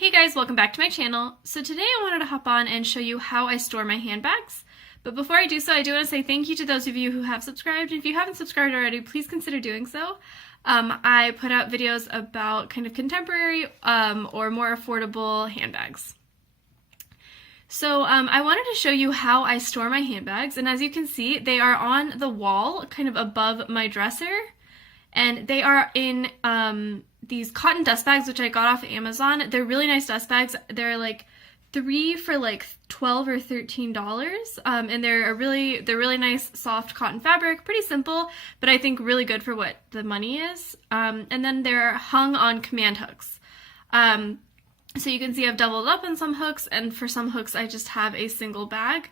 Hey guys, welcome back to my channel. So today I wanted to hop on and show you how I store my handbags. But before I do so, I do want to say thank you to those of you who have subscribed. If you haven't subscribed already, please consider doing so. I put out videos about kind of contemporary or more affordable handbags. So I wanted to show you how I store my handbags, and as you can see, they are on the wall, kind of above my dresser, and they are in these cotton dust bags, which I got off Amazon. They're really nice dust bags. They're like 3 for like $12 or $13, and they're really nice soft cotton fabric, pretty simple, but I think really good for what the money is. And then they're hung on command hooks. So you can see I've doubled up on some hooks, and for some hooks I just have a single bag.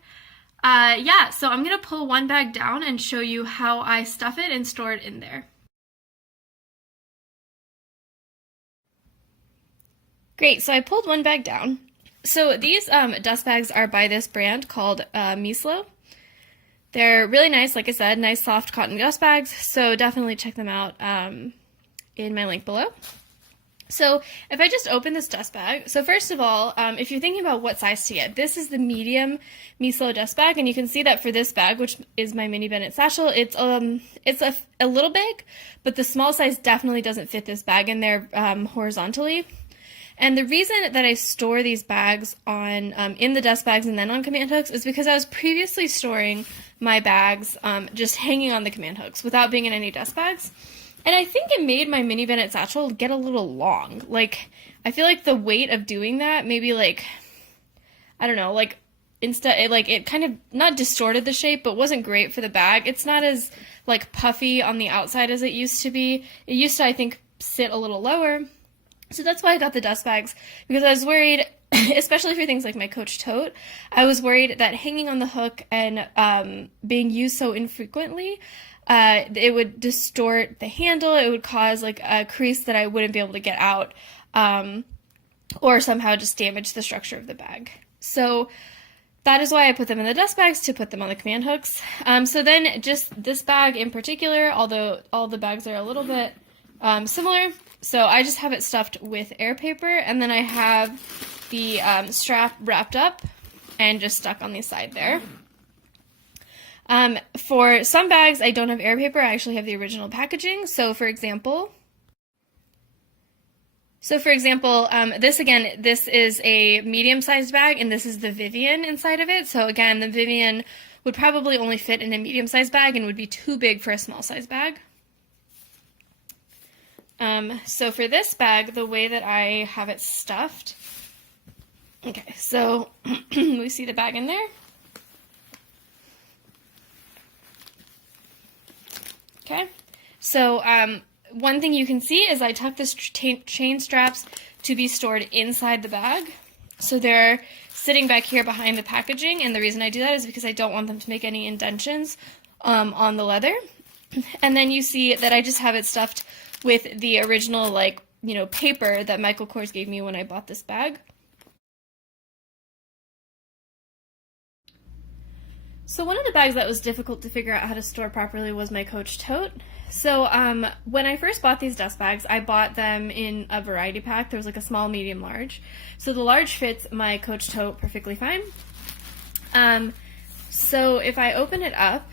Yeah, so I'm gonna pull one bag down and show you how I stuff it and store it in there. Great, so I pulled one bag down. So these dust bags are by this brand called Mislo. They're really nice, like I said, nice soft cotton dust bags, so definitely check them out in my link below. So if I just open this dust bag, so first of all, if you're thinking about what size to get, this is the medium Mislo dust bag, and you can see that for this bag, which is my mini Bennett satchel, it's a little big, but the small size definitely doesn't fit this bag in there horizontally. And the reason that I store these bags on in the dust bags and then on command hooks is because I was previously storing my bags just hanging on the command hooks without being in any dust bags. And I think it made my mini Bennett satchel get a little long. Like, I feel like the weight of doing that maybe like, I don't know, like it kind of not distorted the shape, but wasn't great for the bag. It's not as like puffy on the outside as it used to be. It used to, I think, sit a little lower. So that's why I got the dust bags, because I was worried, especially for things like my Coach Tote, I was worried that hanging on the hook and being used so infrequently, it would distort the handle, it would cause like a crease that I wouldn't be able to get out, or somehow just damage the structure of the bag. So that is why I put them in the dust bags, to put them on the command hooks. So then just this bag in particular, although all the bags are a little bit similar, so I just have it stuffed with air paper, and then I have the strap wrapped up and just stuck on the side there. For some bags, I don't have air paper. I actually have the original packaging. So for example, this is a medium-sized bag, and this is the Vivian inside of it. So again, the Vivian would probably only fit in a medium-sized bag and would be too big for a small-sized bag. So for this bag, the way that I have it stuffed, okay, so we see the bag in there. Okay, so one thing you can see is I tuck this chain straps to be stored inside the bag. So they're sitting back here behind the packaging, and the reason I do that is because I don't want them to make any indentions on the leather. And then you see that I just have it stuffed with the original, like, you know, paper that Michael Kors gave me when I bought this bag. So one of the bags that was difficult to figure out how to store properly was my Coach Tote. So when I first bought these dust bags, I bought them in a variety pack. There was like a small, medium, large. So the large fits my Coach Tote perfectly fine. So if I open it up,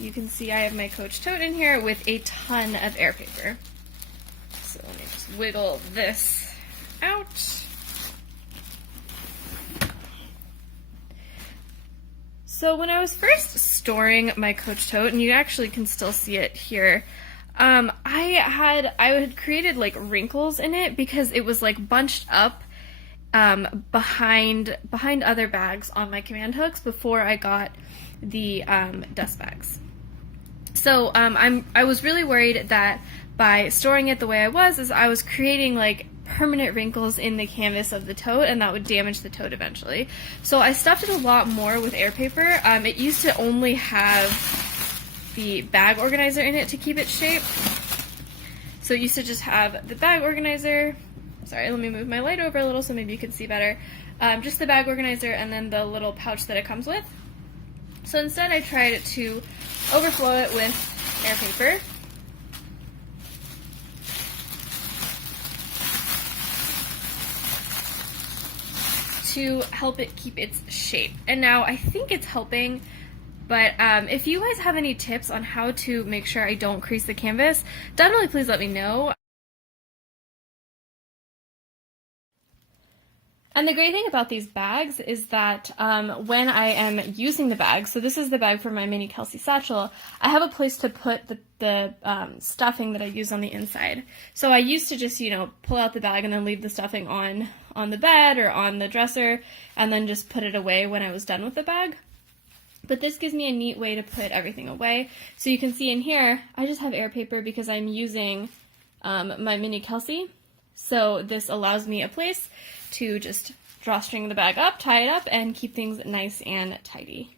you can see I have my Coach Tote in here with a ton of air paper. So let me just wiggle this out. So when I was first storing my Coach Tote, and you actually can still see it here, I had created like wrinkles in it because it was like bunched up behind other bags on my command hooks before I got the dust bags. So I was really worried that by storing it the way I was creating like permanent wrinkles in the canvas of the tote, and that would damage the tote eventually. So I stuffed it a lot more with air paper. It used to only have the bag organizer in it to keep it shaped. So it used to just have the bag organizer. Sorry, let me move my light over a little so maybe you can see better. Just the bag organizer and then the little pouch that it comes with. So instead I tried to overflow it with air paper. to help it keep its shape. And now I think it's helping, but if you guys have any tips on how to make sure I don't crease the canvas, definitely please let me know. And the great thing about these bags is that when I am using the bag, so this is the bag for my mini Kelsey satchel, I have a place to put the stuffing that I use on the inside. So I used to just, pull out the bag and then leave the stuffing on the bed or on the dresser and then just put it away when I was done with the bag. But this gives me a neat way to put everything away. So you can see in here, I just have air paper because I'm using my mini Kelsey. So this allows me a place to just drawstring the bag up, tie it up, and keep things nice and tidy.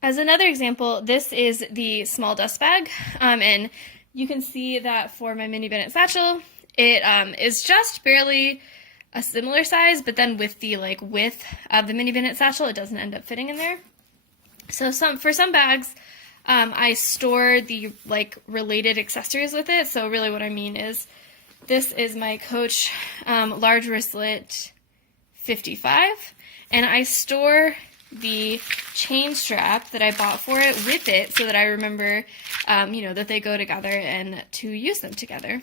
As another example, this is the small dust bag, and you can see that for my mini Bennett satchel, it is just barely a similar size, but then with the width of the mini Bennett satchel, it doesn't end up fitting in there. So for some bags, I store the related accessories with it. So really what I mean is this is my Coach large wristlet 55, and I store the chain strap that I bought for it with it so that I remember that they go together and to use them together.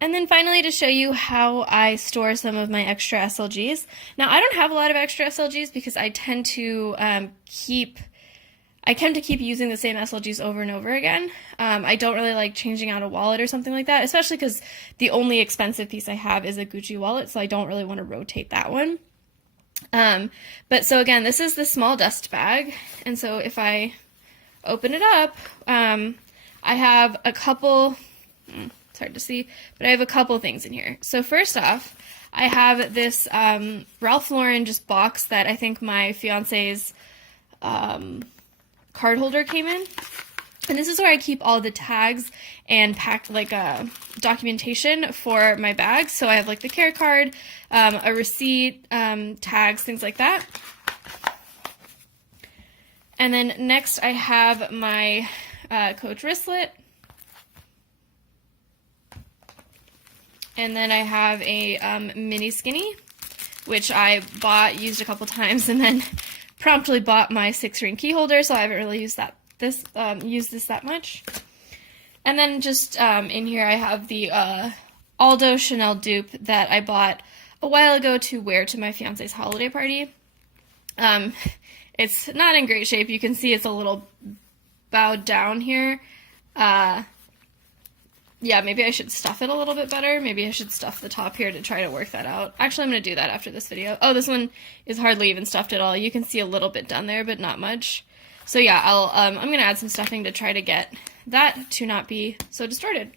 And then finally, to show you how I store some of my extra SLGs. Now, I don't have a lot of extra SLGs because I tend to keep using the same SLGs over and over again. I don't really like changing out a wallet or something like that, especially because the only expensive piece I have is a Gucci wallet, so I don't really want to rotate that one. But so again, this is the small dust bag, and so if I open it up, I have a couple... It's hard to see, but I have a couple things in here. So first off, I have this Ralph Lauren just box that I think my fiance's card holder came in. And this is where I keep all the tags and packed documentation for my bags. So I have the care card, a receipt, tags, things like that. And then next I have my Coach wristlet. And then I have a mini skinny, which I used a couple times, and then promptly bought my 6-ring key holder, so I haven't really used this that much. And then just in here I have the Aldo Chanel dupe that I bought a while ago to wear to my fiance's holiday party. It's not in great shape. You can see it's a little bowed down here. Yeah, maybe I should stuff it a little bit better. Maybe I should stuff the top here to try to work that out. Actually, I'm going to do that after this video. Oh, this one is hardly even stuffed at all. You can see a little bit done there, but not much. So yeah, I'm going to add some stuffing to try to get that to not be so distorted.